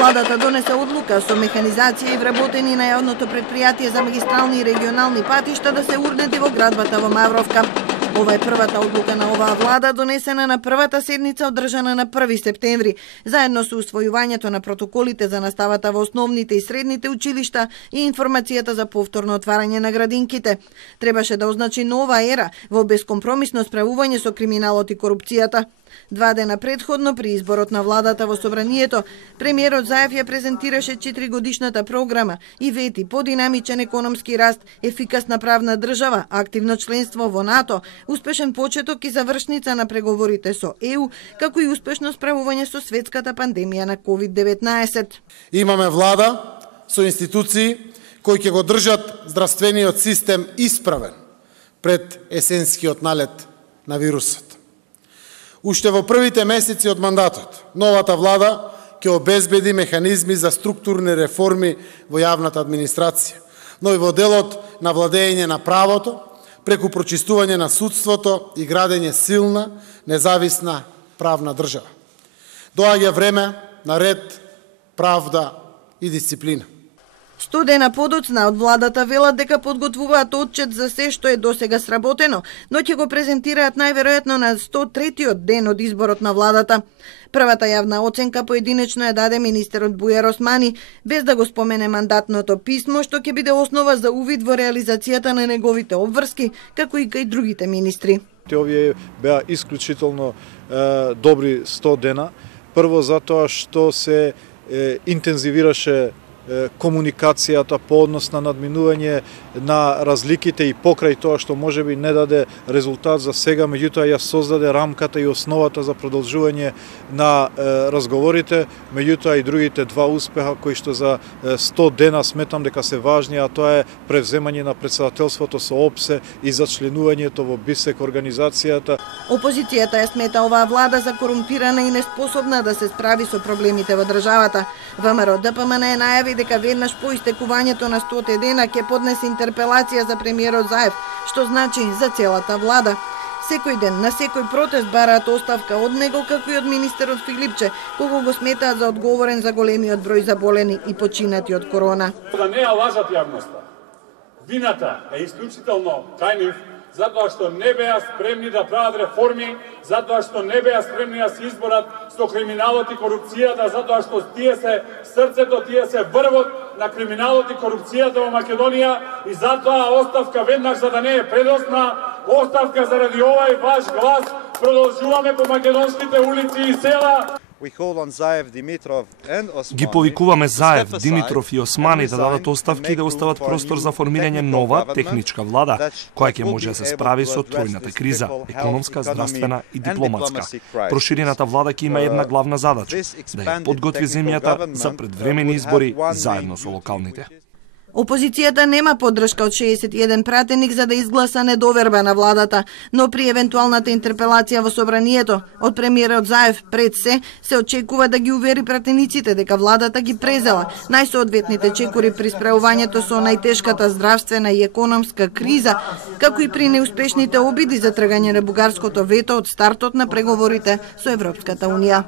Владата донесе одлука со механизација и вработени на јавното предпријатие за магистрални и регионални патишта да се урнети во градбата во Мавровка. Ова е првата одлука на оваа влада донесена на првата седница одржана на 1 септември, заедно со усвојувањето на протоколите за наставата во основните и средните училишта и информацијата за повторно отварање на градинките. Требаше да означи нова ера во бескомпромисно справување со криминалот и корупцијата. 2 дена предходно при изборот на владата во собранието, премиерот Заев ја презентираше 4-годишната програма и вети подинамичен економски раст, ефикасна правна држава, активно членство во НАТО, успешен почеток и завршница на преговорите со ЕУ, како и успешно справување со светската пандемија на COVID-19. Имаме влада со институции кои ќе го држат здравствениот систем исправен пред есенскиот налет на вирусот. Уште во првите месеци од мандатот, новата влада ќе обезбеди механизми за структурни реформи во јавната администрација, но и во делот на владење на правото, преку прочистување на судството и градење силна, независна правна држава. Доаѓа време на ред, правда и дисциплина. 100 дена подоцна од владата велат дека подготвуваат отчет за се што е досега сработено, но ќе го презентираат најверојатно на 103-тиот ден од изборот на владата. Првата јавна оценка поединечно ја даде министерот Бујар Османи, без да го спомене мандатното писмо, што ќе биде основа за увид во реализацијата на неговите обврски, како и кај другите министри. Овие беа исклучително добри 100 дена. Прво затоа што се интензивираше комуникацијата по однос на надминување на разликите и покрај тоа што можеби не даде резултат за сега, меѓутоа ја создаде рамката и основата за продолжување на разговорите, меѓутоа и другите 2 успеха кои што за 100 дена сметам дека се важни, а тоа е превземање на претседателството со ОПСЕ и зачленувањето во БИСЕК организацијата. Опозицијата ја смета оваа влада за корумпирана и неспособна да се справи со проблемите во државата. ВМРО ДПМН најави дека веднаш по истекувањето на 100 дена ќе поднесе интерпелација за премиерот Заев, што значи за целата влада. Секој ден, на секој протест бараат оставка од него, како и од министерот Филипче, кого го сметаат за одговорен за големиот број заболени и починати од корона. Да не ја лажат јавноста. Вината е исклучително кај нив, затоа што не беа спремни да прават реформи, затоа што не беа спремни да се изборат со криминалот и корупцијата, затоа што тие се срцето, тие се врвот на криминалот и корупцијата во Македонија и затоа оставка веднаш за да не е предосна, оставка заради овај ваш глас, продолжуваме по македонските улици и села. Ги повикуваме Заев, Димитров и Османи да дадат оставки и да остават простор за формирање нова техничка влада, која ќе може да се справи со тројната криза – економска, здравствена и дипломатска. Проширената влада ќе има една главна задача – да ја подготви земјата за предвремени избори заедно со локалните. Опозицијата нема поддршка од 61 пратеник за да изгласа недоверба на владата, но при евентуалната интерпелација во собранието од премиерот Заев пред се очекува да ги увери пратениците дека владата ги презела најсоодветните чекори при справувањето со најтешката здравствена и економска криза, како и при неуспешните обиди за тргање на бугарското вето од стартот на преговорите со Европската унија.